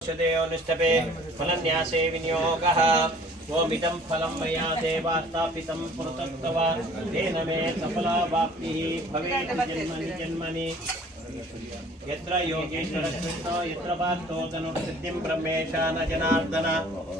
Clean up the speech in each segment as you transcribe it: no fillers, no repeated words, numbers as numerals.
निष्ठपे फलन्यासे विनियोगः ओमिदं फलं मया देवा स्थापितं पुरतस्तव तेन मे सफला वाप्तिः भवेत् जन्मनि जन्मनि यत्र योगेश्वरः कृष्णो यत्र पार्थो धनुर्सिद्धिं ब्रह्मेशा न जनार्दन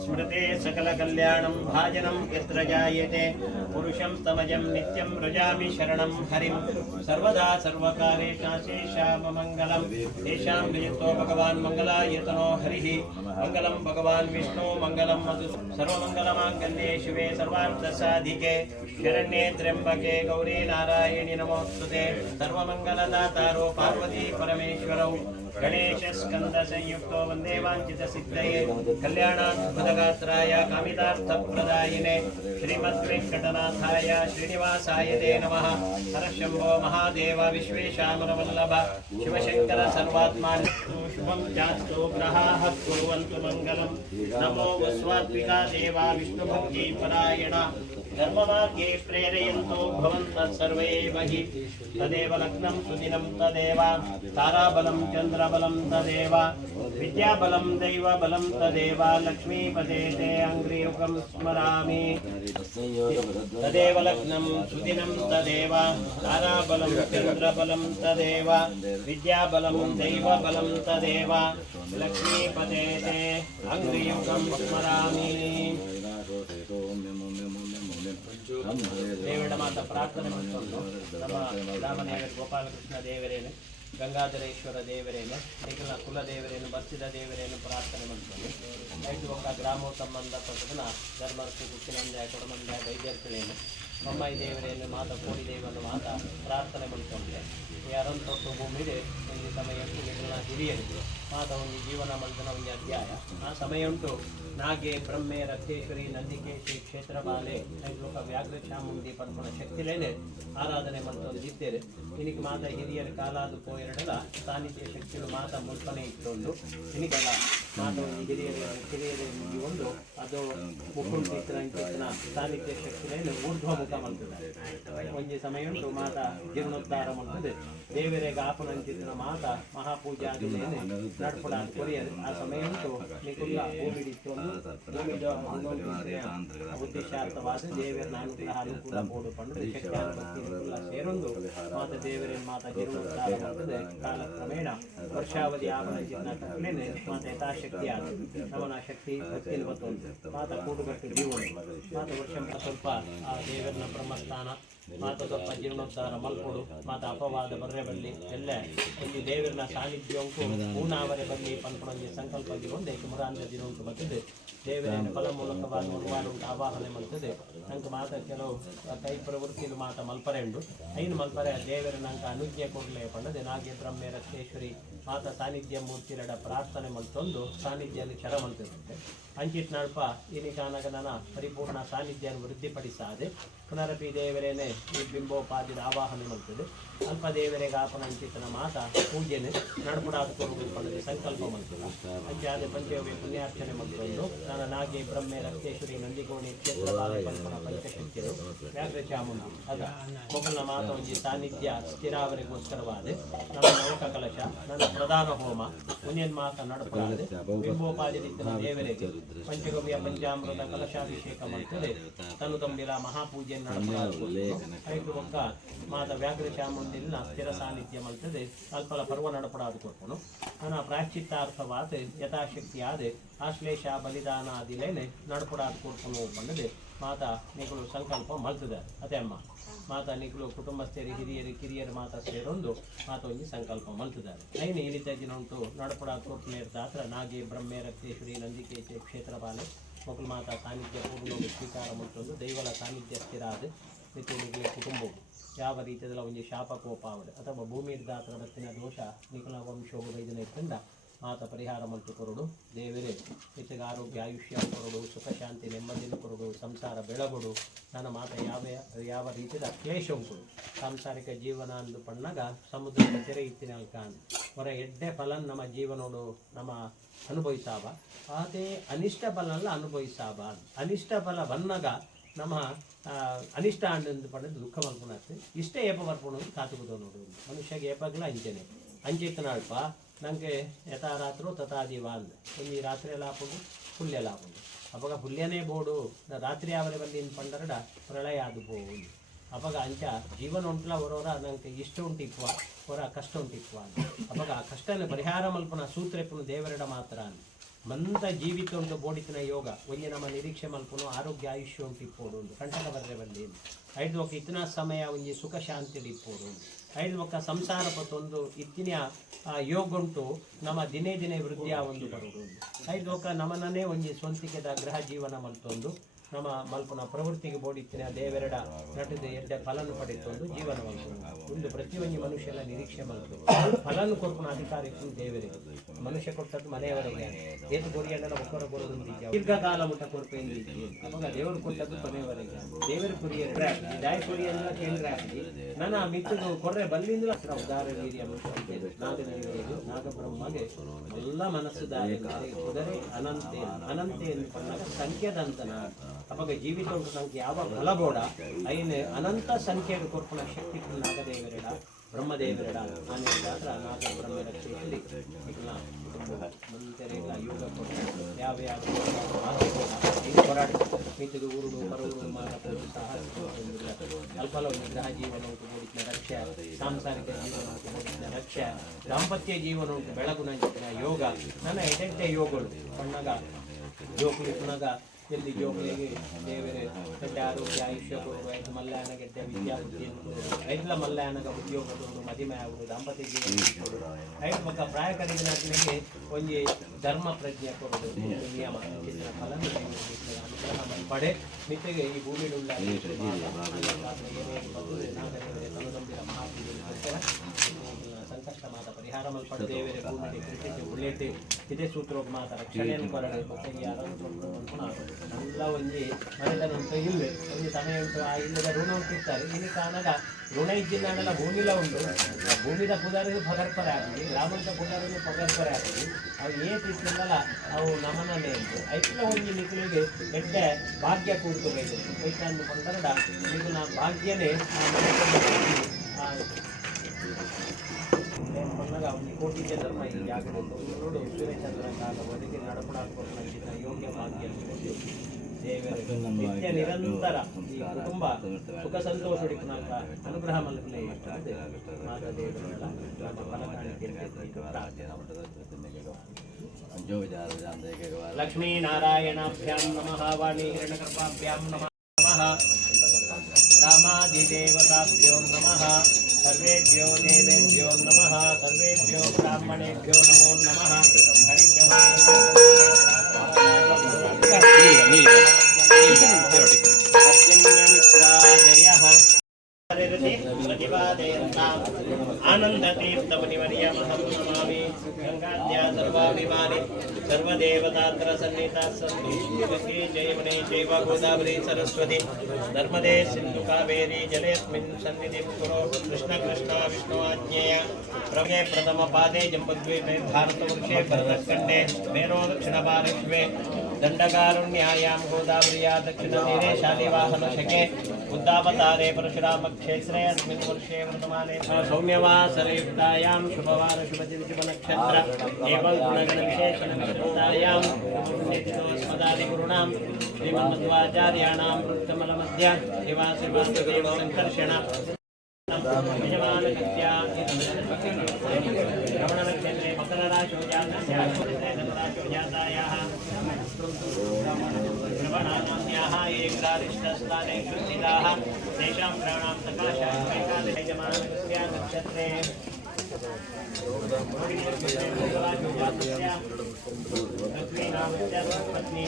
स्मृते सकलकल्याणं भाजनं यत्र जायते पुरुषं तमजं नित्यं व्रजामि शरणं हरिं सर्वदा सर्वकारेशाशेषाममङ्गलं तेषां विजितो भगवान् मङ्गलायतनो हरिः मङ्गलं भगवान् विष्णु मङ्गलं मधु सर्वमङ्गलमाङ्गल्ये शिवे सर्वार्थसाधिके शरण्ये त्र्यम्बके गौरी नारायणि नमोस्तुते सर्वमङ्गलदातारो पार्वती परमेश्वरौ गणेश स्कंद संयुक्तो वंदे वांछित सिद्धये कल्याणाद्भुतगात्राय कामितार्थप्रदायिने श्रीमद्वेंकटनाथाय श्रीनिवासाय ते नमः हर शंभो महादेव विश्वेशामरवल्लभ शिवशंकर सर्वात्मा शुभं चास्तु ग्रहाः कुर्वन्तु मङ्गलं नमो वस्वात्मिका देवा विष्णुभक्ति परायणा धर्ममार्गे प्रेरयन्तो भवन्तः सर्वे हि तदेव लग्नं सुदिनं तदेव ताराबलं चन्द्रबलं तदेव विद्याबलं दैवबलं तदेव लक्ष्मीपते ते अङ्घ्रियुगं स्मरामि तदेव लग्नं सुदिनं तदेव ताराबलं चन्द्रबलं तदेव विद्याबलं दैवबलं तदेव लक्ष्मीपते ते अङ्घ्रियुगं स्मरामि ದೇವರ ಮಾತಾ ಪ್ರಾರ್ಥನೆ ಮಾಡಿಕೊಂಡು ನಮ್ಮ ರಾಮದೇವರ ಗೋಪಾಲಕೃಷ್ಣ ದೇವರೇನು ಗಂಗಾಧರೇಶ್ವರ ದೇವರೇನು ಏಕನ ಕುಲ ದೇವರೇನು ಬಸ್ಸಿದ ದೇವರೇನು ಪ್ರಾರ್ಥನೆ ಮಾಡಿಕೊಂಡು ಐದು ಒಕ್ಕ ಗ್ರಾಮ ಸಂಬಂಧಪಟ್ಟದನ್ನ ಧರ್ಮರ್ತಿ ಗುತ್ತಿನಂದೆ ಕೊಡಮಂದೆ ವೈದ್ಯರ್ಥಿಗಳೇನು ಬೊಮ್ಮಾಯಿ ದೇವರೇನು ಮಾತಾ ಕೋಡಿ ದೇವರನ್ನು ಮಾತಾ ಪ್ರಾರ್ಥನೆ ಮಾಡಿಕೊಂಡ್ರೆ ಯಾರನ್ನು ತೊಟ್ಟು ಭೂಮಿದೆ ಒಂದು ಸಮಯ ಉಂಟು ಹಿರಿಯರು ಮಾತಾ ಒಂದು ಜೀವನ ಮಂಡನ ಒಂದು ಅಧ್ಯಾಯ ಆ ಸಮಯ ಉಂಟು ನಾಗೆ ಬ್ರಹ್ಮೆ ರಥೇಶ್ವರಿ ನಂದಿಕೇಶಿ ಕ್ಷೇತ್ರಬಾಲೆ ಲೋಕ ವ್ಯಾಘ್ರ ಚಾಮುಂಡಿ ಪಡ್ಕೊಂಡ ಶಕ್ತಿಲೇನೆ ಆರಾಧನೆ ಮಾಡ್ಕೊಂಡು ಇದ್ದೇವೆ ಇನಿಗೆ ಮಾತ ಹಿರಿಯರ ಕಾಲಾದು ಪೋಯರಡಲ ಸಾನ್ನಿಧ್ಯ ಶಕ್ತಿಗಳು ಮಾತ ಮುಲ್ಪನೆ ಇಟ್ಟುಕೊಂಡು ಇನಿಗೆಲ್ಲ ಮಾತ ಒಂದು ಹಿರಿಯರ ಒಂದು ಅದು ಮುಖುಂಟಿನ ಸಾನ್ನಿಧ್ಯ ಶಕ್ತಿಲೇನು ಊರ್ಧ್ವ ಮುಖ ಮಾಡ್ತಿದ್ದಾರೆ ಒಂದು ಸಮಯ ಉಂಟು ಮಾತ ಜೀರ್ಣೋದ್ಧಾರ ಮಾಡ್ತದೆ ದೇವರಿಗೆ ಆಪನಂಚಿನ ಮಾತ ಮಹಾಪೂಜಾದಿಲೇನೆ ನಡ್ಪಡ ಕೊರಿಯರು ಆ ಸಮಯ ಉಂಟು ನಿಕುಲ್ಲ ಭೂಮಿಡಿತ್ತು ಉದ್ದೇಶಾರ್ಥವಾದ ದೇವರ ಅನುಗ್ರಹ ಅನುಕೂಲ ಬೋಡು ಪಂಡು ಶಕ್ತಿಯಾತ್ಮಕ ಸೇರೊಂದು ಮಾತ ದೇವರ ಮಾತ ಜೀರ್ಣೋದ್ಧಾರ ಮಾಡ್ತದೆ ಕಾಲಕ್ರಮೇಣ ವರ್ಷಾವಧಿ ಆಪನಂಚಿನ ಕಟ್ಲೇನೆ ಮಾತ ಯಥಾಶಕ್ತಿ ಆದ ನವನ ಶಕ್ತಿ ಭಕ್ತಿಯಲ್ಲಿ ಬರ್ತೊಂದು ಮಾತ ಕೂಡುಗಟ್ಟು ಜೀವನ ಮಾತ ವರ್ಷ ಸ್ವಲ್ಪ ಆ ದೇವರನ ಬ್ರಹ್ಮಸ್ಥಾನ ಮಾತ ಸ್ವಲ್ಪ ಜೀರ್ಣೋದ್ಧಾರ ಮಲ್ಕೊಡು ಮಾತ ಅಪವಾದ ಬರ್ರೆ ಬರಲಿ ಎಲ್ಲ ಒಂದು ದೇವರನ ಸಾನ್ನಿಧ್ಯ ಪೂರ್ಣಾವರೆ ಬರಲಿ ಪಂಪಣಂಗೆ ಸಂಕಲ್ಪ ಒಂದು ಮುರಾಂಧ್ರ ದಿನ ಉಂಟು ಬರ್ತದೆ ದೇವರನ್ನು ಫಲ ಮೂಲಕವಾಗಿ ಉಂಟು ಆವಾಹನೆ ಮಾಡ್ತದೆ ನಂಗೆ ಮಾತ ಕೆಲವು ಕೈ ಪ್ರವೃತ್ತಿಯಲ್ಲಿ ಮಾತ ಮಲ್ಪರೆ ಉಂಟು ಐನು ಮಲ್ಪರೆ ದೇವರ ನಂಗೆ ಅನುಜ್ಞೆ ಕೊಡಲೇ ಪಂಡದೆ ನಾಗೆ ಬ್ರಹ್ಮೆ ರಥೇಶ್ವರಿ ಮಾತ ಸಾನ್ನಿಧ್ಯ ಮೂರ್ತಿರಡ ಪ್ರಾರ್ಥನೆ ಮಲ್ತೊಂದು ಸಾನ್ನಿಧ್ಯದಲ್ಲಿ ಚರ ಮಲ್ತಿರುತ್ತೆ ಅಂಚಿತ್ ನಡ್ಪ ಇನಿಕಾನಗ ನನ್ನ ಪರಿಪೂರ್ಣ ಸಾನ್ನಿಧ್ಯವನ್ನು ವೃದ್ಧಿಪಡಿಸಾದೆ ಪುನರಪಿ ದೇವರೇನೆ ಈ ಬಿಂಬೋಪಾದಿದ ಆವಾಹನೆ ಮಾಡ್ತದೆ ಅಲ್ಪ ದೇವರಿಗೆ ಆಪನ ಅಂಚಿತನ ಮಾತ ಪೂಜೆನೆ ನಡ್ಪುಡಾದ ಕೊಡುವುದು ಸಂಕಲ್ಪ ಮಾಡ್ತದೆ ಅಂಚಾದ ಪಂಚಯೋಗಿ ಪುಣ್ಯಾರ್ಚನೆ ಮಾಡ್ಕೊಂಡು ನನ್ನ ನಾಗೆ ಬ್ರಹ್ಮೆ ರಕ್ತೇಶ್ವರಿ ನಂದಿಗೋಣಿ ಕ್ಷೇತ್ರ ಕಲ್ಪನ ಪಂಚಶಕ್ತಿಗಳು ವ್ಯಾಘ್ರ ಚಾಮುಂಡಿ ಅದ ಮೊಘಲ್ನ ಮಾತ ಒಂದು ಸಾನ್ನಿಧ್ಯ ಸ್ಥಿರಾವರಿಗೋಸ್ಕರವಾದೆ ನನ್ನ ನೌಕ ಕಲಶ ನನ್ನ ಪ್ರಧಾನ ಹೋಮ ಮುನಿಯನ್ ಮಾತ ನಡ್ಪುಡಾದೆ ಬಿಂಬೋಪಾದಿನ ದೇವರಿಗೆ ಪಂಚಗವ್ಯ ಪಂಚಾಮೃತ ಕಲಶಾಭಿಷೇಕ ಮಾಡ್ತದೆ ತನು ತಂಬಿಲ ಮಹಾಪೂಜೆ ಐದು ಒಕ್ಕ ಮಾತ ವ್ಯಾಘ್ರ ಚಾಮುಂಡಿನ ಸ್ಥಿರ ಸಾನ್ನಿಧ್ಯ ಮಾಡ್ತದೆ ಅಲ್ಪಲ ಪರ್ವ ನಡಪಡಾದ ಕೊಟ್ಟನು ನನ್ನ ಪ್ರಾಶ್ಚಿತ್ತಾರ್ಥವಾದ ಯಥಾಶಕ್ತಿ ಆದೆ ಆಶ್ಲೇಷ ಬಲಿದಾನ ಆದಿಲೇನೆ ನಡಪಡಾದ ಕೊಡ್ಕೊಂಡು ಬಂದದೆ ಮಾತ ನಿಗಳು ಸಂಕಲ್ಪ ಮಲ್ತದೆ ಅದೇ ಅಮ್ಮ ಮಾತ ನಿಗಳು ಕುಟುಂಬಸ್ಥರು ಹಿರಿಯರು ಕಿರಿಯರು ಮಾತ ಸೇರೊಂದು ಮಾತ ಒಂದು ಸಂಕಲ್ಪ ಮಲ್ತಿದ್ದಾರೆ ಐನು ಇಳಿತ ದಿನ ಉಂಟು ನಡಪಡಾದ ಕೊಟ್ಟನೆ ದಾತ್ರ ನಾಗೆ ಬ್ರಹ್ಮೆ ರಕ್ತೇಶ್ವರಿ ನಂದಿಕೇಶಿ ಕ್ಷೇತ್ರಪಾಲೆ ಮಕ್ಕಳು ಮಾತಾ ಸಾನ್ನಿಧ್ಯ ಪೂರ್ಣ ಸ್ವೀಕಾರ ಮಾಡ್ಕೊಂಡು ದೈವಲ ಸಾನ್ನಿಧ್ಯ ಸ್ಥಿರ ಆದ ನಿಮಗೆ ಕುಟುಂಬವು ಯಾವ ರೀತಿಯಲ್ಲ ಒಂದು ಶಾಪ ಕೋಪ ಆವಡೆ ಅಥವಾ ಭೂಮಿ ದಾತ್ರ ಬತ್ತಿನ ದೋಷ ನಿಖಲ ವಂಶೋಗ ವೈದ್ಯನ ಇಟ್ಟಂಡ ಮಾತ ಪರಿಹಾರ ಮಂಟು ಕೊರಡು ದೇವರೇ ಹೆಚ್ಚಿಗೆ ಆರೋಗ್ಯ ಆಯುಷ್ಯ ಕೊರಡು ಸುಖ ಶಾಂತಿ ನೆಮ್ಮದಿನ ಕೊರಡು ಸಂಸಾರ ಬೆಳಗೊಡು ನನ್ನ ಮಾತ ಯಾವ ರೀತಿಯ ಕ್ಲೇಶ ಉಂಟು ಸಾಂಸಾರಿಕ ಜೀವನ ಅಂದು ಪಣ್ಣಾಗ ಸಮುದ್ರದ ತೆರೆ ಇತ್ತಿನ ಕಾಣ್ ಹೊರ ಎಡ್ಡೆ ಫಲನ್ ನಮ್ಮ ಜೀವನೋಡು ನಮ್ಮ ಅನುಭವಿಸಾವ ಅದೇ ಅನಿಷ್ಟ ಫಲನಲ್ಲ ಅನುಭವಿಸಾವ ಅನಿಷ್ಟ ಫಲ ಬನ್ನಗ ನಮ್ಮ ಅನಿಷ್ಟ ಅಂದು ಪಡೆದು ದುಃಖ ಮಲ್ಪನಾಗ್ತದೆ ಇಷ್ಟೇ ಏಪ ಬರ್ಪಣದು ಕಾತುವುದು ನೋಡು ಮನುಷ್ಯಗೆ ಏಪಾಗಲ ಅಂಚೆನೆ ಅಂಚೆತ್ತನಾಳ್ಪ ನನಗೆ ಯಥಾ ರಾತ್ರೋ ತಥಾ ದಿವಾನ್ ಒಂದು ರಾತ್ರಿ ಎಲ್ಲ ಹಾಕೊಂಡು ಪುಲ್ಯ ಎಲ್ಲ ಹಾಕೊಂಡು ಅವಾಗ ಪುಲ್ಯನೇ ಬೋಡು ರಾತ್ರಿ ಅವರೇ ಬಂದು ಪಂಡರಡ ಪ್ರಳಯ ಅದು ಬೋದು ಅವಾಗ ಅಂಚ ಜೀವನ ಉಂಟಲ್ಲ ಹೊರವರ ನನಗೆ ಇಷ್ಟ ಉಂಟಿಪ್ಪ ಹೊರ ಕಷ್ಟ ಉಂಟಿಪ್ಪ ಅವಾಗ ಆ ಕಷ್ಟನ ಪರಿಹಾರ ಮಲ್ಪನ ಸೂತ್ರೆಪ್ಪನು ದೇವರಡ ಮಾತ್ರ ಮಂತ ಜೀವಿತ ಉಂಟು ಬೋಡಿತಿನ ಯೋಗ ಒಂಜಿ ನಮ್ಮ ನಿರೀಕ್ಷೆ ಮಲ್ಪನು ಆರೋಗ್ಯ ಆಯುಷ್ಯ ಉಂಟು ಇಪ್ಪೋಡು ಉಂಟು ಕಂಟಕ ಬರ್ರೆ ಬಂದಿ ಐದು ಒಕ್ಕ ಇತ್ತಿನ ಸಮಯ ಒಂಜಿ ಸುಖ ಶಾಂತಿ ಇಪ್ಪೋಡು ಐದು ಒಕ್ಕ ಸಂಸಾರ ಪತ್ತೊಂದು ಇತ್ತಿನ ಯೋಗ ಉಂಟು ನಮ್ಮ ದಿನೇ ದಿನೇ ವೃದ್ಧಿಯ ಒಂದು ಬರುವುದು ಐದು ಒಕ್ಕ ನಮ್ಮನ್ನೇ ಒಂಜಿ ಸ್ವಂತಿಕೆದ ಗ್ರಹ ಜೀವನ ಮಲ್ತೊಂದು ನಮ್ಮ ಮಲ್ಪನ ಪ್ರವೃತ್ತಿಗೆ ಬೋಡಿತ್ತಿನ ದೇವೆರಡ ನಟದ ಎಡ್ಡೆ ಫಲನು ಪಡೆತೊಂದು ಜೀವನ ಮಲ್ಪು ಒಂದು ಪ್ರತಿಯೊಂದು ಮನುಷ್ಯನ ನಿರೀಕ್ಷೆ ಮಲ್ಪು ಫಲನು ಕೊರ್ಪುನ ಅಧಿಕಾರಿಕ್ಕೂ ದೇವರೇ ಮನುಷ್ಯ ಕೊಟ್ಟದ್ದು ಮನೆಯವರೆಗೆ ಏತು ಕೊರಿಯಲ್ಲ ಒಕ್ಕರ ಕೊಡೋದು ದೀರ್ಘಕಾಲ ಮುಟ್ಟ ಕೊರ್ಪೆಂದು ಅವಾಗ ದೇವರು ಕೊಟ್ಟದ್ದು ಮನೆಯವರೆಗೆ ದೇವರ ಕೊರಿಯ ದಾಯ ಕೊರಿಯಲ್ಲ ಕೇಂದ್ರ ಆಗಿ ನನ್ನ ಮಿತ್ತದು ಕೊರ್ರೆ ಬಲ್ಲಿಂದ ಉದಾರ ವೀರ್ಯ ನಾಗಬ್ರಹ್ಮಗೆ ಎಲ್ಲ ಮನಸ್ಸು ದಾರಿ ಕುದರೆ ಅನಂತೆ ಅನಂತೆ ಎಂದು ಸಂಖ್ಯದಂತನ ಅವಾಗ ಜೀವಿತ ಉಂಟು ನಮ್ಗೆ ಯಾವ ಬಲಬೋಡ ಐನ್ ಅನಂತ ಸಂಖ್ಯೆಗೆ ಕೊರ್ಪುನ ಶಕ್ತಿ ನಾಗದೇವರೆಡ ಬ್ರಹ್ಮದೇವರೆಡ ಆನೆ ನಾಗ ಬ್ರಹ್ಮ ರಕ್ಷೆಯಲ್ಲಿ ಮಂತೆರೆಲ್ಲ ಯೋಗ ಕೊಟ್ಟು ಯಾವ ಯಾವ ಹೋರಾಟ ಮಿಂಚದು ಊರುಡು ಪರವರು ಅಲ್ಪಲ ಗ್ರಹ ಜೀವನ ಉಂಟು ಮೂಡಿಸಿನ ರಕ್ಷೆ ಸಾಂಸಾರಿಕ ಜೀವನ ಉಂಟು ಮೂಡಿಸಿನ ರಕ್ಷೆ ದಾಂಪತ್ಯ ಜೀವನ ಉಂಟು ಬೆಳಗು ನಂಚಿನ ಯೋಗ ನನ್ನ ಎಡೆಂಟೆ ಯೋಗಗಳು ಕಣ್ಣಾಗ ಜೋಕುಲಿ ಪುನಗ ಎಲ್ಲಿ ಜೋಕುಲಿಗೆ ದೇವರೇ ದೊಡ್ಡ ಆರೋಗ್ಯ ಆಯುಷ್ಯ ಕೊಡುವ ಐದು ಮಲ್ಯಾಣ ಗೆಡ್ಡೆ ವಿದ್ಯಾಬುದ್ಧಿ ಐದ್ಲ ಮಲ್ಯಾಣಗ ಉದ್ಯೋಗ ಕೊಡುವುದು ಮದಿಮೆ ಆಗುವುದು ದಾಂಪತ್ಯ ಜೀವನ ಕೊಡುವುದು ಐದು ಪಕ್ಕ ಪ್ರಾಯ ಕಡಿದಿನಾಟಿಗೆ ಒಂದು ಧರ್ಮ ಪ್ರಜ್ಞೆ ಕೊಡುವುದು ನಿಯಮ ಚಿತ್ರ ಫಲನ ಅನುಗ್ರಹ ಪಡೆ ಮಿತ್ತೆಗೆ ಈ ಭೂಮಿಯುಳ್ಳ ಸಂಕಷ್ಟ ಮಾತ ಪರಿಹಾರ ಮಲ್ಪಡ ದೇವರೇ ಭೂಮಿಗೆ ಕೃಷಿಗೆ ಉಳ್ಳೇಟೆ ಇದೇ ಸೂತ್ರೋಗ ಮಾತ ರಕ್ಷಣೆಯನ್ನು ಬರಡೆ ಮತ್ತೆ ಎಲ್ಲ ಒಂಜಿ ಮನೆದಂತ ಇಲ್ಲೆ ಒಂದು ಸಮಯ ಉಂಟು ಆ ಇಲ್ಲದ ಋಣ ಉಂಟಿರ್ತಾರೆ ಇಲ್ಲಿ ಕಾರಣದ ಋಣ ಇದ್ದಿದ್ದಾನೆಲ್ಲ ಭೂಮಿಲ ಉಂಟು ಭೂಮಿದ ಪುದಾರಿಗೆ ಪಗರ್ಪರೆ ಆಗ್ತದೆ ಗ್ರಾಮದ ಪುದಾರಿಗೆ ಪಗರ್ಪರೆ ಆಗ್ತದೆ ಅವು ಏತಿದ್ದಲ್ಲ ಅವು ನಮನಲ್ಲೇ ಉಂಟು ಐಕ್ಲ ಒಂಜಿ ನಿಖಿಲಿಗೆ ಎಡ್ಡೆ ಭಾಗ್ಯ ಕೂಡ್ಕೋಬೇಕು ಐತ ಅಂದುಕೊಂಡರಡ ಈಗ ನಾ ಭಾಗ್ಯನೇ ಕೋಟಿ ಧರ್ಮ ಈ ಜಾಗದಲ್ಲಿ ನೋಡು ಸೂರ್ಯಚಂದ್ರ ಕಾಲವರೆಗೆ ನಡಪಡಾಡ್ಕೊಂಡು ಯೋಗ್ಯ ಭಾಗ್ಯ ದೇವರಿಗೆ ನಿತ್ಯ ನಿರಂತರ ಈ ಕುಟುಂಬ ಸುಖ ಸಂತೋಷ ಅನುಗ್ರಹ ಮಲ್ಪನೆ ಲಕ್ಷ್ಮೀ ನಾರಾಯಣಾಭ್ಯಾಂ ನಮಃ ವಾಣಿ ಹಿರಣ್ಯಕೃಪಾಭ್ಯಾಂ ನಮಃ ರಾಮಾದಿದೇವತಾಭ್ಯೋ ನಮಃ ಸರ್ವೇಭ್ಯೋ ದೇವೇಭ್ಯೋ ನಮಃ ಸರ್ವೇಭ್ಯೋ ಬ್ರಾಹ್ಮಣೇಭ್ಯೋ ನಮೋ ನಮಃ आनन्दतीर्थमुनिवर्यमहं नमामि गङ्गाद्या सर्वाभिमानि सर्वदेवतात्र सन्निहिताः सन्ति जयमुने चैव गोदावरी सरस्वती नर्मदे सिन्धु कावेरी जलेऽस्मिन् सन्निधिं कुरु कृष्ण विष्णु आज्ञेय प्रभे प्रथमपादे जम्बुद्वीपे भारतवर्षे भरतखण्डे मेरो दक्षिणपार्श्वे दण्डकारुण्यायां गोदावर्या दक्षिणतीरे शालिवाहनशके बुद्धावतारे परशुरामक्षेत्रे अस्मिन् वर्षे वर्तमाने सौम्यवासरयुक्तायां शुभवार शुभतिथिशुभनक्षत्र एवं गुणगणविशेषणविशुद्धायां स्मदादिगुरूणां श्रीमन्मध्वाचार्याणां वृत्तमलमध्य निवासिवासदेवसङ्कर्षण रमणनक्षत्रे मकरराशौ जातायाः श्रवणानाम्याः एकारिष्टस्थाने कृतिताः तेषां प्राणां सकाशायजमानस्य नक्षत्रे पत्नी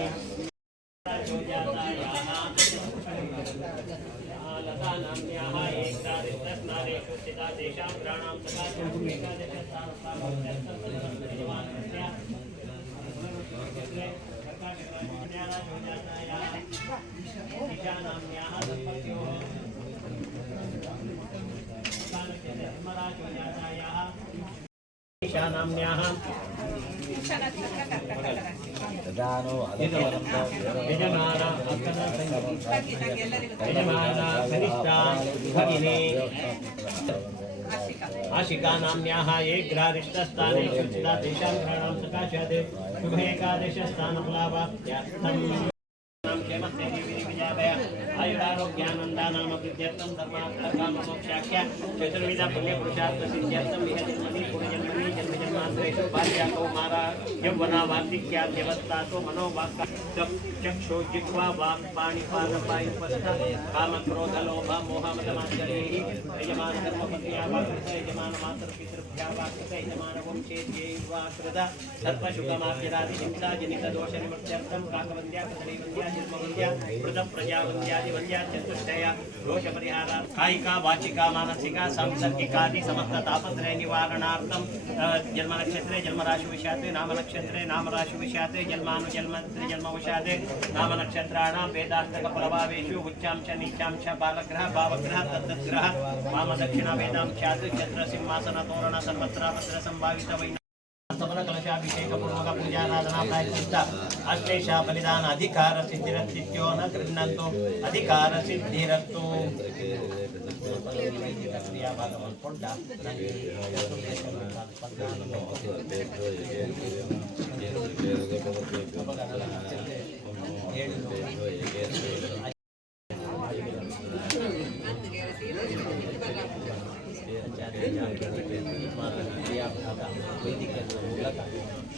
लतानाम्याः एकारिष्टस्थाने कृतिता तेषां प्राणां ईशानाम्याः दम्पत्योः ईशानाम्याः यजमान कनिष्ठा भगिनी आशिका नाम्याः ये ग्रारिष्टस्थाने शुचिता तेषां ग्रहाणां सकाशात् शुभ एकादशस्थानफलावाप्त्यर्थम् आयुरारोग्यानन्दानामप्रीत्यर्थं धर्मार्थकाममोक्षाख्य चतुर्विध पुण्यपुरुषार्थ सिद्ध्यर्थं विहजन्मनि पुनर्जन्मनि जन्मजन्मान्तरेषु बाल्याकौमारा यौवना वार्धक्याद्यवस्थासो मनोवाक् चक्षु जिह्वा वाक् पाणिपादपायुपस्थ कामक्रोधलोभ मोहमदमाश्चर्यैः यजमानधर्मपत्न्या वाकृत यजमानमातृपितृभ्या वाकृत यजमानवंशेत्यैवा कृत सर्वशुकमाभ्यदादिहिंसा जनितदोषनिवृत्त्यर्थं काकवन्द्या कदलीवन्द्या जन्मवन्द्या प्रजावन्द्यादिवन्द्या चतुष्टया दोषपरिहारा कायिका वाचिका मानसिका सांसर्गिकादि समस्त तापत्रय निवारणार्थं जन्मनक्षत्रे जन्मराशिविषयाते नामनक्षत्रे नामराशिविषयाते जन्मानुजन्मत्रे जन्मवशाते नामनक्षत्राणां वेदान्तकप्रभावेषु उच्चांश नीचांश बालग्रह भावग्रह तद्ग्रह वामदक्षिणा वेदांशात् छत्रसिंहासनतोरण सर्वत्र संभावित वै सबल कलशाभिषेकपूर्वक पूजाराधना प्रायश्चित्त अष्टेशा बलिदान अधिकार सिद्धिरस्तित्यो न गृह्णन्तु अधिकार सिद्धिरस्तु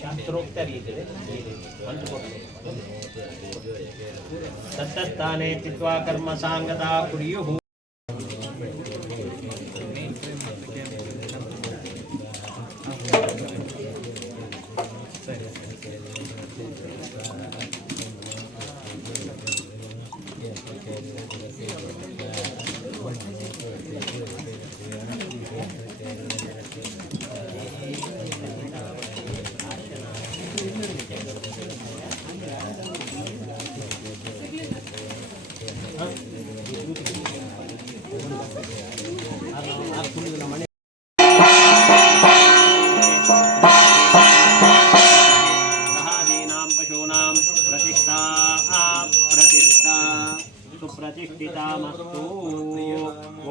ಶಾಸ್ತ್ರೋಕ್ತ ರೀತಿಯಲ್ಲಿ ತತ್ತಸ್ಥಾನೆ ಚಿತ್ವಾ ಕರ್ಮ ಸಾಂಗತಾ ಕುರ್ಯುಃ प्रतिष्ठितामस्तु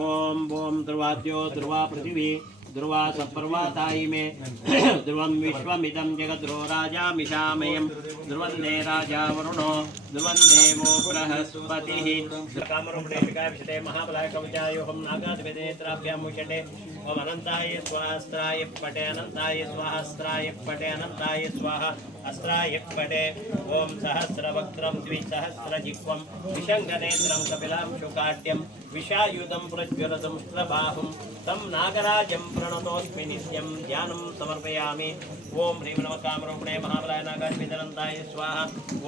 ओम ओम ध्रुवाद्यो ध्रुवा पृथिवी ध्रुवा सपर्वतायि मे ध्रुवं विश्वमिदं जगद्रो राजा मिषामयं ध्रुवन्ने राजा वरुणो ध्रुवं देवो बृहस्पतिः कामरूपेशिकाय विशते महाबलाय कवचायोहं नागादिवेदेत्राभ्यां मुषटे ओम अनन्ताय स्वाहास्त्राय पटे अनन्ताय स्वाहास्त्राय पटे अनन्ताय स्वाहा अस्त्राय पटे ओम सहस्रवक्त्रं द्विसहस्रजिह्वं विशङ्गनेत्रं कपिलं शुकाट्यं विषायुधं प्रज्वलतं स्त्रबाहुं तं नागराजं प्रणतोऽस्मि नित्यं ध्यानं समर्पयामि ओम ह्रीं नमः कामरूपिणे महाबलाय नागादिवेदनन्ताय स्वाहा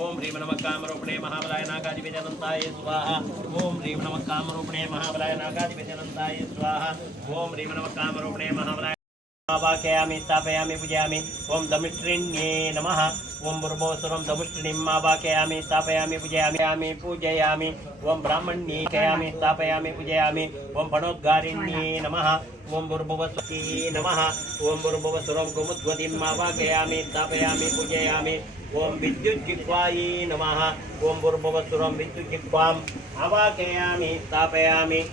ओम ह्रीं नमः कामरूपिणे महाबलाय नागादिवेदनन्ताय स्वाहा ओम ह्रीं नमः कामरूपिणे महाबलाय नागादिवेदनन्ताय स्वाहा ओम ह्रीं नमः कामरूपिणे महाबलाय आवाहयामि स्थापयामि पूजयामि ओम दमिष्ट्रिण्ये नमः ओम भूर्भुवस्सुरं दमुष्ट्रिणीम् आवाहयामि स्थापयामि पूजयामि ओम ब्राह्मण्ये कयामि स्थापयामि पूजयामि ओम फणोद्गारिण्ये नमः ओम भूर्भुवस्सुरे नमः ओम भूर्भुवस्सुरं गोमुद्वतीम् आवाहयामि स्थापयामि पूजयामि ओम विद्युज्जिह्वायै नमः ओम भूर्भुवस्सुरं विद्युज्जिह्वाम् आवाहयामि स्थापयामि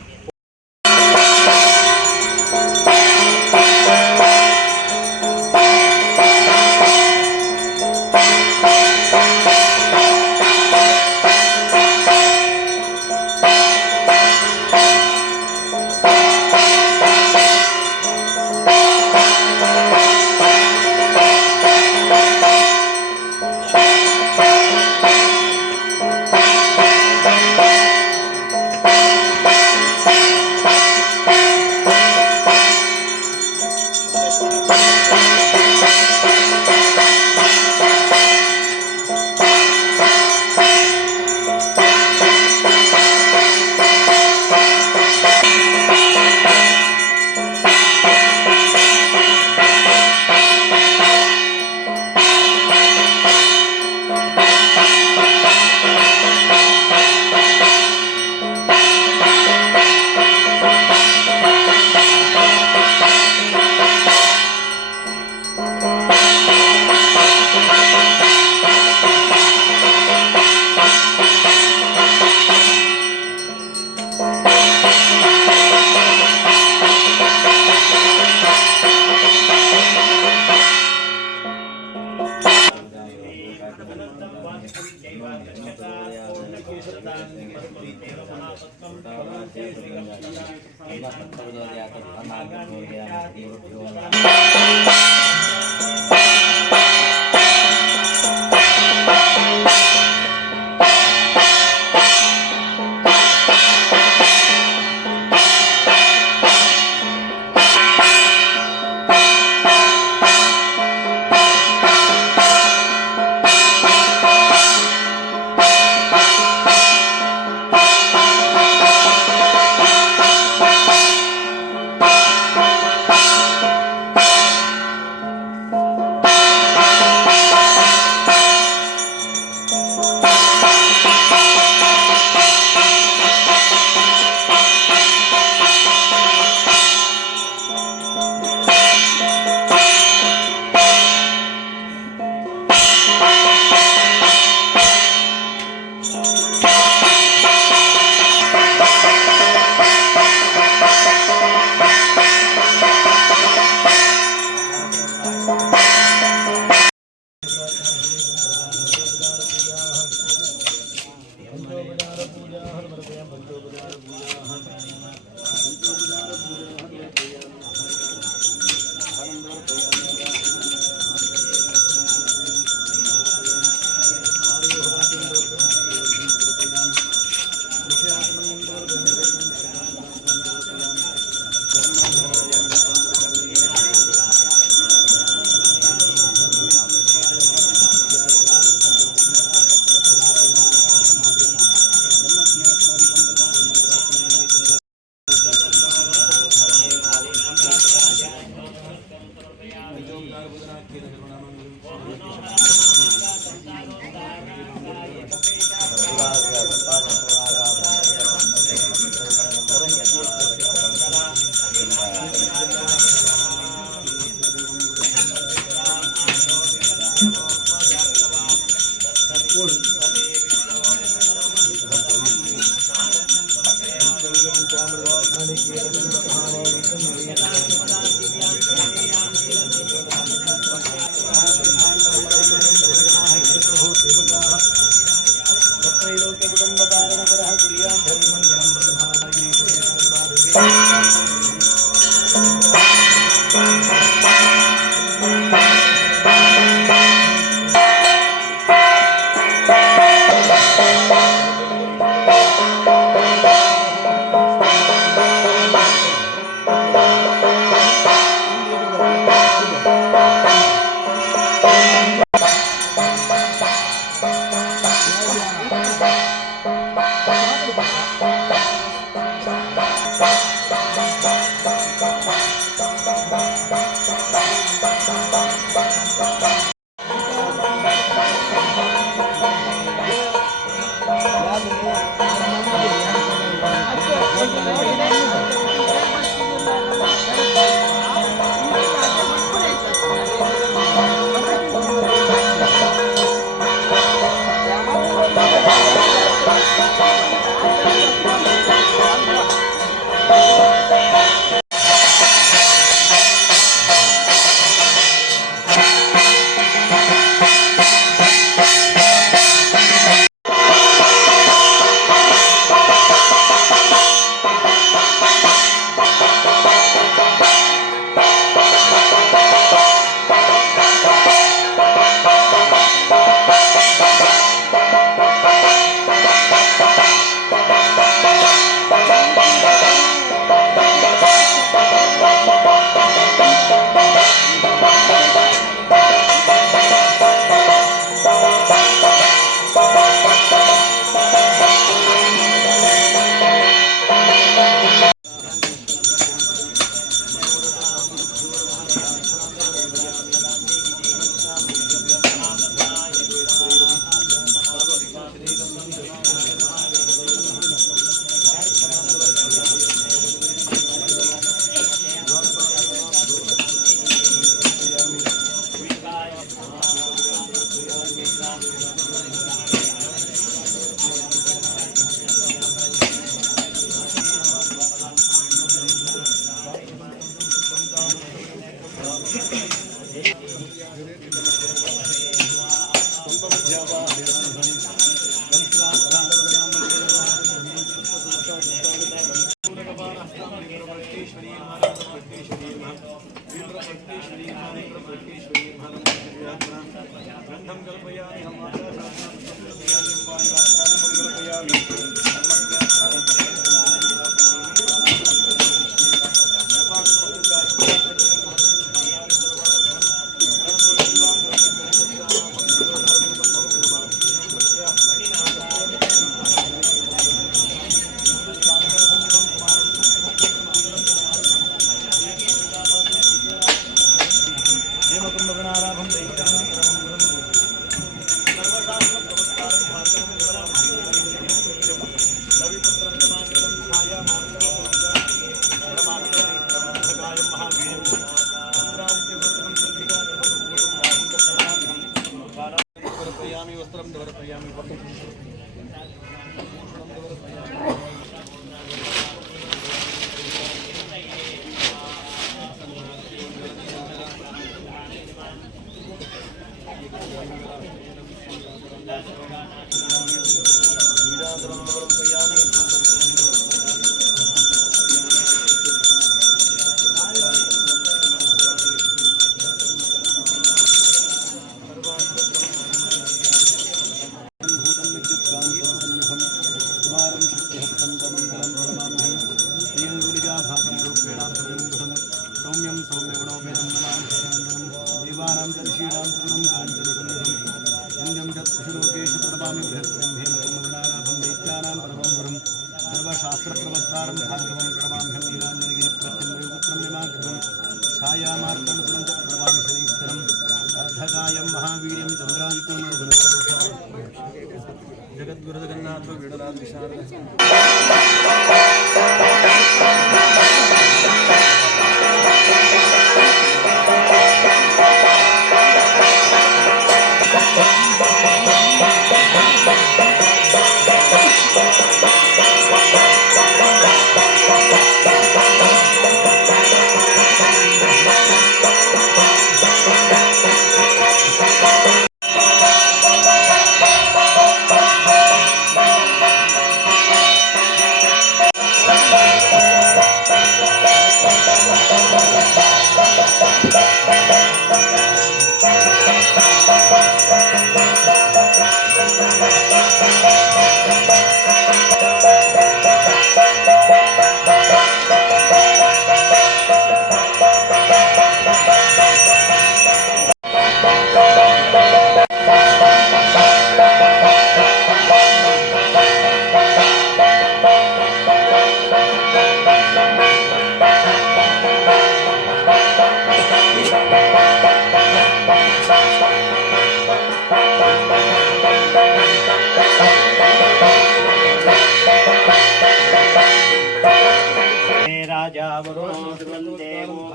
शान्तं वाचकं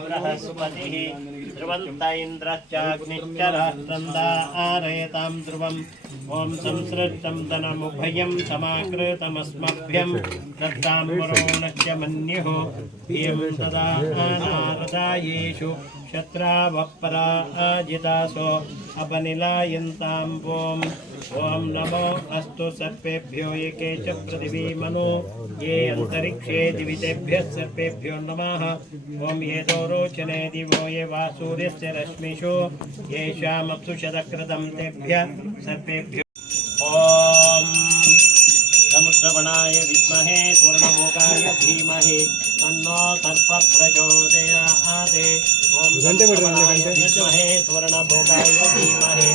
बृहस्पतिः ध्रुवन्त इन्द्रश्चाग्निश्च राष्ट्रन्दारयतां ध्रुवम् ॐ संसृष्टं धनमुभयं समाकृतमस्मभ्यं दत्ताम्बरोणस्य मन्युः भियं तदा नारदायेषु शत्रावपराजितासो अपनिलायन्तां ॐ नमो अस्तु सर्पेभ्यो एके च पृथिवीमनो ये अन्तरिक्षे दिवितेभ्यः सर्पेभ्यो नमः ॐ ये दोरोचने दिवो ये वा सूर्यस्य रश्मिषु येषामप्सु शतक्रतं तेभ्यः सर्पेभ्यो ॐ समुद्रवनाय विद्महे स्वर्णभोगाय धीमहि तन्नो सर्प प्रचोदयात् ॐ समुद्रवनाय विद्महे स्वर्णभोगाय धीमहि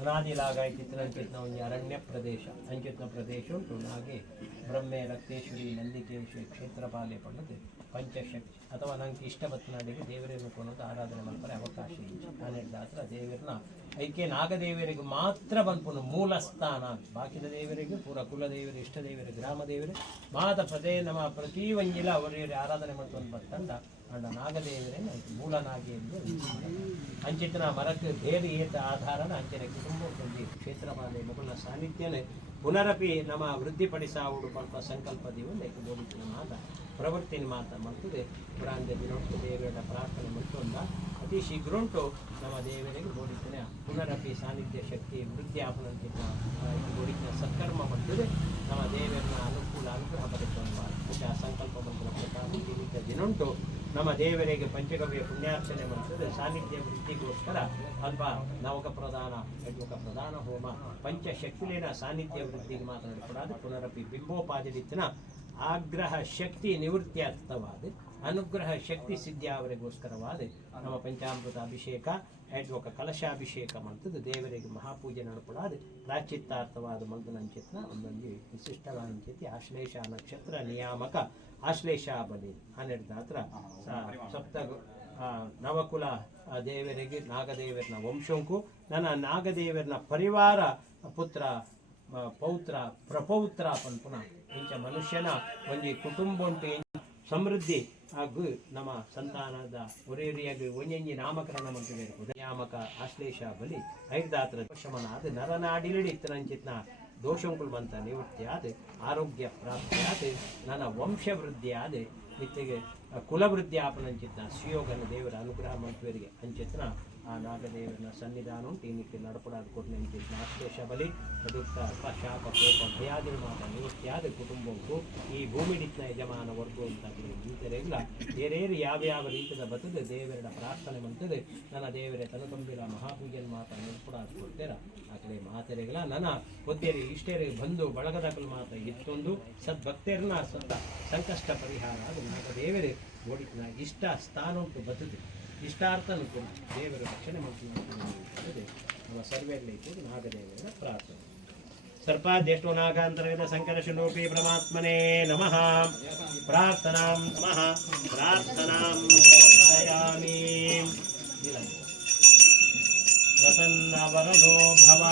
ಅನಾದಿಲಾಗಾಯಿ ಕಿತ್ತನ ಒಂದು ಅರಣ್ಯ ಪ್ರದೇಶ ಅಂಚಿತ್ನ ಪ್ರದೇಶ ಉಂಟು ಹಾಗೆ ಬ್ರಹ್ಮೆ ರಕ್ತೇಶ್ವರಿ ನಂದಿಕೇಶ್ವರಿ ಕ್ಷೇತ್ರಪಾಲೆ ಪಡೆದು ಪಂಚಶಕ್ತಿ ಅಥವಾ ನಂಗೆ ಇಷ್ಟ ಬತ್ತನಾಡಿಗೆ ದೇವರನ್ನು ಕೊನೋದು ಆರಾಧನೆ ಮಾಡ್ತಾರೆ ಅವಕಾಶ ಇಲ್ಲ. ಹನ್ನೆರಡು ದಾತ್ರ ದೇವರನ್ನ ಐಕೆ ನಾಗದೇವರಿಗೆ ಮಾತ್ರ ಬಂದ್ಪುನು ಮೂಲ ಸ್ಥಾನ. ಬಾಕಿದ ದೇವರಿಗೆ ಪೂರ ಕುಲ ದೇವರು, ಇಷ್ಟ ದೇವರು, ಗ್ರಾಮ ದೇವರು ಮಾತ ಪ್ರದೇ ನಮ್ಮ ಪ್ರತಿ ಒಂಜಿಲ ಅವರಿಗೆ ಆರಾಧನೆ ಮಾಡ್ಕೊಂಡು ಬರ್ತಂಡ ಅಂಡ ನಾಗದೇವರೇ ಮೂಲ ನಾಗಿ ಎಂದು ಅಂಚಿತನ ಮರಕ್ಕೆ ಬೇರೆ ಏತ ಆಧಾರನ ಅಂಚನೆ ಕುಟುಂಬಕ್ಕೊಂದು ಕ್ಷೇತ್ರಮಾಲೆ ಮುಗುಳ ಸಾನ್ನಿಧ್ಯನೇ ಪುನರಪಿ ನಮ್ಮ ವೃದ್ಧಿಪಡಿಸಾವುಡು ಸ್ವಲ್ಪ ಸಂಕಲ್ಪದೀವು ಲೈಕ್ ಬೋಧಿಸಿನ ಮಾತ ಪ್ರವೃತ್ತಿನ ಮಾತ ಮಾಡ್ತದೆ ಪುರಾಂಗ ದಿನೊಟ್ಟು ದೇವರ ಪ್ರಾರ್ಥನೆ ಮಾಡ್ಕೊಂಡ ಅತಿ ಶೀಘ್ರ ಉಂಟು ನಮ್ಮ ದೇವರಿಗೆ ಬೋಧಿಸಿನ ಪುನರಪಿ ಸಾನ್ನಿಧ್ಯ ಶಕ್ತಿ ವೃದ್ಧಿ ಆಪನಂತಿನ ಬೋಧಿಸಿನ ಸತ್ಕರ್ಮ ಮಾಡ್ತದೆ ನಮ್ಮ ದೇವರನ್ನ ಅನುಗ್ರಹ ಪಡೆದುಕೊಂಡ ಸಂಕಲ್ಪ ಮಂತ್ರ ಪ್ರಕಾರ ಈ ದಿನುಂಟು ನಮ್ಮ ದೇವರಿಗೆ ಪಂಚಗವ್ಯ ಪುಣ್ಯಾರ್ಚನೆ ಮಾಡ್ತದೆ ಸಾನ್ನಿಧ್ಯ ವೃದ್ಧಿಗೋಸ್ಕರ ಅಲ್ಪ ನವಕ ಪ್ರಧಾನ ಯಜ್ಞಕ ಪ್ರಧಾನ ಹೋಮ ಪಂಚಶಕ್ತಿಲಿನ ಸಾನ್ನಿಧ್ಯ ವೃದ್ಧಿಗೆ ಮಾತನಾಡಿಕೊಡಾದ ಪುನರಪಿ ಬಿಂಬೋಪಾದಿನ ಆಗ್ರಹ ಶಕ್ತಿ ನಿವೃತ್ತಿಯಾರ್ಥವಾದ ಅನುಗ್ರಹ ಶಕ್ತಿ ಸಿದ್ಧಿಯವರಿಗೋಸ್ಕರವಾದ ನಮ್ಮ ಪಂಚಾಮೃತ ಅಭಿಷೇಕ ಯಜ್ಞಕ ಕಲಶಾಭಿಷೇಕ ಮಾಡ್ತದೆ ದೇವರಿಗೆ ಮಹಾಪೂಜೆ ನಡ್ಕೊಡಾದ ಪ್ರಾಚಿತ್ತಾರ್ಥವಾದ ಮಂತ್ರನಂಚಿತ್ನ ಒಂದೊಂದು ವಿಶಿಷ್ಟವಾದಂಚಿತಿ ಆಶ್ಲೇಷ ನಕ್ಷತ್ರ ನಿಯಾಮಕ ಆಶ್ಲೇಷ ಬಲಿ 12 ದಾತ್ರ ಸಪ್ತ ನವಕುಲ ದೇವರಿಗೆ ನಾಗದೇವರನ ವಂಶಂಕು ನನ್ನ ನಾಗದೇವರನ ಪರಿವಾರ ಪುತ್ರ ಪೌತ್ರ ಪ್ರಪೌತ್ರ ಪನ್ಪುನ ಇಂಚ ಮನುಷ್ಯನ ಒಂಜಿ ಕುಟುಂಬ ಉಂಟು ಸಮೃದ್ಧಿ ಹಾಗೂ ನಮ್ಮ ಸಂತಾನದ ಒರೇರಿಯಾಗಿ ಒಂಜಿ ನಾಮಕರಣ ಮಂತ್ರಿ ನಿಯಾಮಕ ಆಶ್ಲೇಷ ಬಲಿ 5 ದಾತ್ರ ಶಮನ ಅದು ನರನಾಡಿಲಿಡಿ ಇತ್ತನಂಚಿತ್ನ ದೋಷಂಕುಳು ಬಂತ ನಿವೃತ್ತಿ ಆದ ಆರೋಗ್ಯ ಪ್ರಾಪ್ತಿ ಆದ ನನ್ನ ವಂಶವೃದ್ಧಿ ಆದ ಇತ್ತಿಗೆ ಕುಲವೃದ್ಧಿ ಆಪನಂಚಿತ್ನ ಸುಯೋಗನ ದೇವರ ಅನುಗ್ರಹ ಮಂತ್ವರಿಗೆ ಅಂಚಿತ್ನ ಆ ನಾಗದೇವರನ ಸನ್ನಿಧಾನ ಉಂಟು ಈ ನಿಟ್ಟಿಗೆ ನಡಪಡಾದ ಕೊಟ್ಟಿನ ಆಶ್ಲೇಷ ಬಲಿ ಪ್ರದುಕ್ತ ಶಾಪ ಕೋಪ ಭಯಾದಿ ಮಾತ ನಿವೃತ್ತಿಯಾದ ಕುಟುಂಬಕ್ಕೂ ಈ ಭೂಮಿಡಿತ್ನ ಯಜಮಾನ ವರ್ಗ ಅಂತ ಇಂತರೆಲ್ಲ ಬೇರೆ ಯಾವ ರೀತಿಯ ಬರ್ತದೆ ದೇವರ ಪ್ರಾರ್ಥನೆ ಮಾಡ್ತದೆ ನನ್ನ ದೇವರೇ ತನ್ನ ತುಂಬಿರ ಮಹಾಪೂಜೆನ ಮಾತ ನಡ್ಪಡಾದ ಕೊಡ್ತೇರ ಆ ಕಡೆ ಮಾತರೆಗಳ ನನ್ನ ಕೊದ್ದೇರಿ ಇಷ್ಟೇರಿ ಬಂದು ಬಳಗದಕಲು ಮಾತ ಇತ್ತೊಂದು ಸದ್ಭಕ್ತರನ್ನ ಸಂಕಷ್ಟ ಪರಿಹಾರ ಅದು ನಾಗದೇವರೇ ಓಡಿನ ಇಷ್ಟ ಸ್ಥಾನ ಉಂಟು ಬರ್ತದೆ ಇಷ್ಟಾರ್ಥನು ದೇವರ ರಕ್ಷಣೆ ಮಾಡ್ತೀವಿ ನಮ್ಮ ಸರ್ವೆಯಲ್ಲಿ ನಾಗದೇವರ ಪ್ರಾರ್ಥನೆ ಸರ್ಪಾಧ್ಯಕ್ಷೋ ನಾಗಾಂತರವಿದ ಸಂಕರ್ಷಣೋಪಿ ಪರಮಾತ್ಮನೇ ನಮಃ ಪ್ರಾರ್ಥನಾಂ ನಮಃ ಪ್ರಾರ್ಥನಾಂ ಸಮರ್ಪಯಾಮಿ ಪ್ರಸನ್ನವರದೋ ಭವ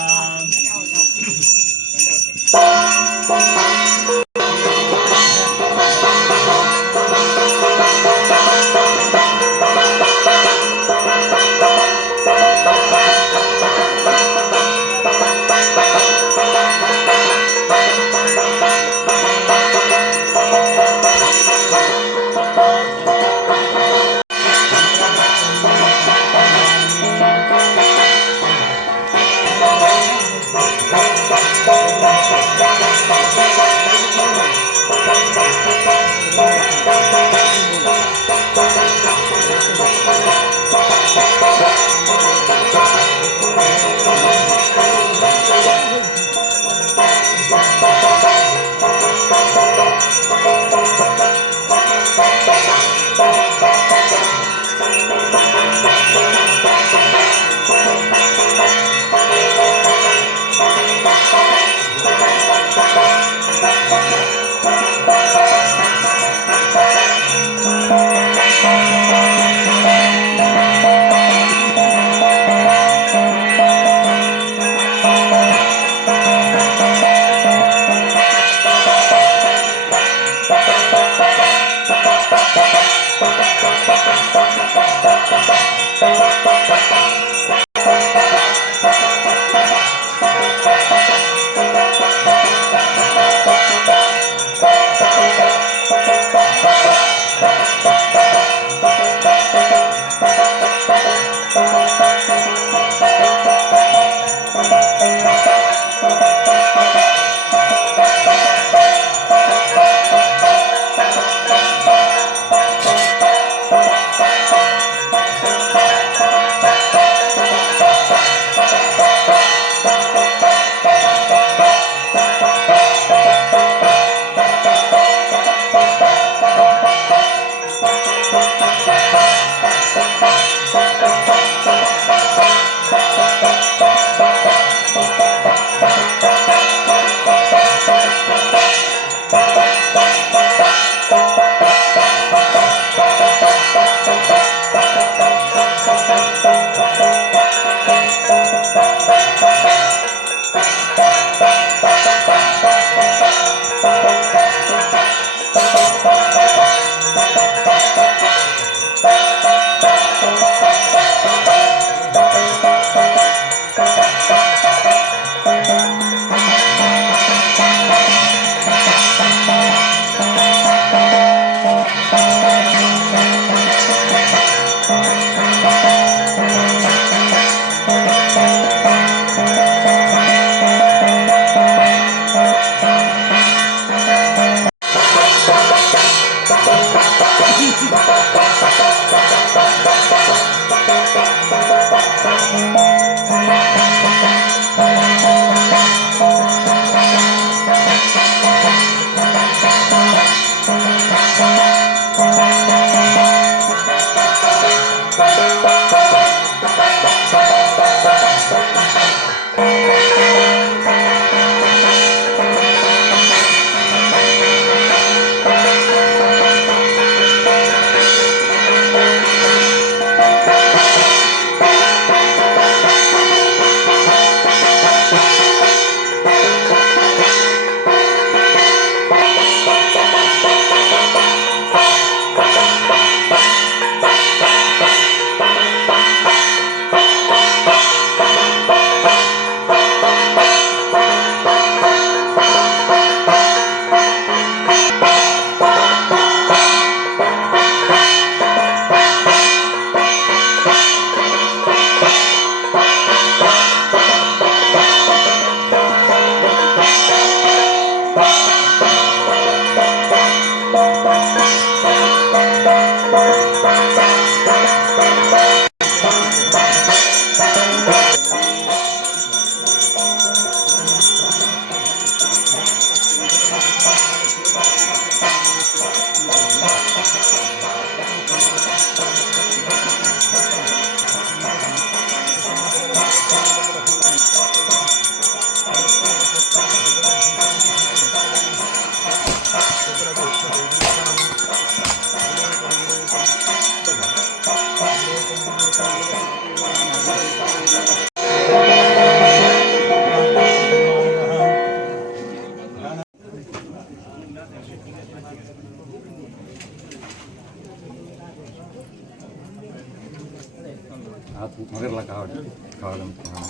మగర్లా కావడం కావడం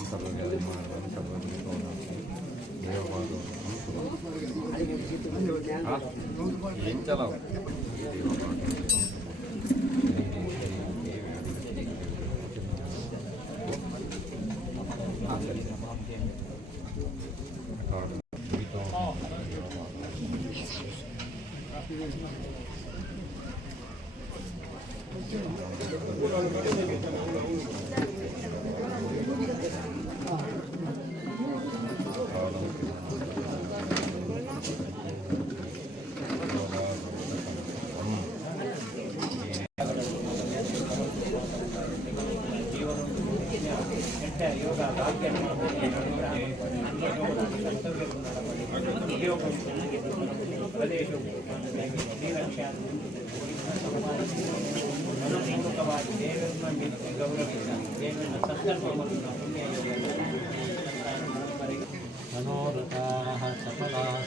సర్వవ్యాధి మారడం సర్వోపయోగం దేవపాదం ఏం చలావు मनोरथाः सफलाः